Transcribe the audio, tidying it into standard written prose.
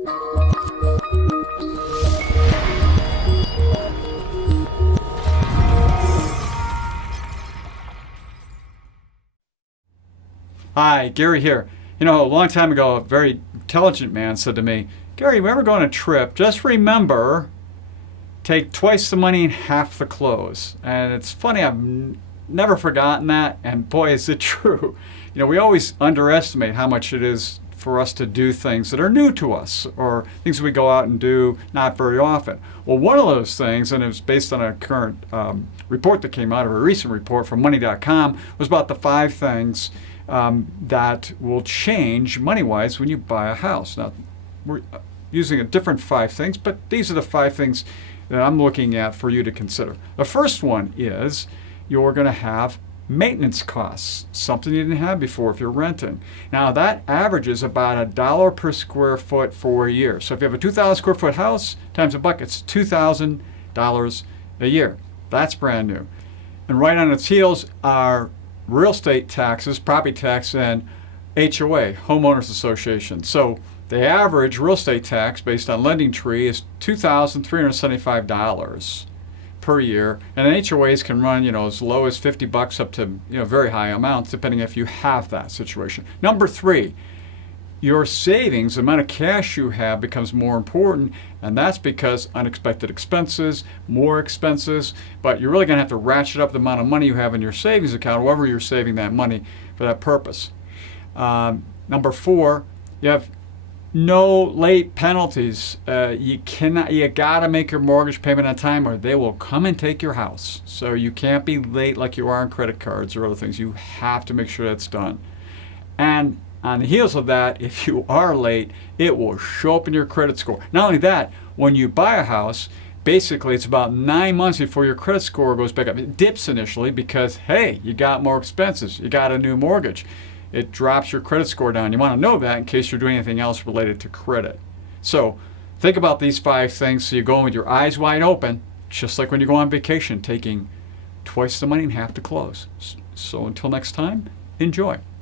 Hi, Gary here. You know, a long time ago, a very intelligent man said to me, Gary, whenever going on a trip, just remember, take twice the money and half the clothes. And it's funny, I've never forgotten that, and boy, is it true. You know, we always underestimate how much it is for us to do things that are new to us, or things we go out and do not very often. Well, one of those things, and it was based on a current report that came out of a recent report from Money.com, was about the 5 things that will change money-wise when you buy a house. Now, we're using a different 5 things, but these are the 5 things that I'm looking at for you to consider. The first one is you're going to have maintenance costs, something you didn't have before if you're renting. Now, that averages about $1 per square foot for a year. So if you have a 2,000 square foot house times a buck, it's $2,000 a year. That's brand new. And right on its heels are real estate taxes, property tax, and HOA, homeowners association. So the average real estate tax based on LendingTree is $2,375 per year, and then HOAs can run, as low as $50 up to, very high amounts, depending if you have that situation. Number 3, your savings, the amount of cash you have, becomes more important, and that's because unexpected expenses, more expenses, but you're really going to have to ratchet up the amount of money you have in your savings account, however you're saving that money for that purpose. Number 4, you have no late penalties. You gotta make your mortgage payment on time, or they will come and take your house. So you can't be late like you are on credit cards or other things. You have to make sure that's done. And on the heels of that, if you are late, it will show up in your credit score. Not only that, when you buy a house, basically it's about 9 months before your credit score goes back up. It dips initially because, hey, you got more expenses. You got a new mortgage. It drops your credit score down. You want to know that in case you're doing anything else related to credit. So think about these 5 things so you go in with your eyes wide open, just like when you go on vacation, taking twice the money and half the clothes. So until next time, enjoy.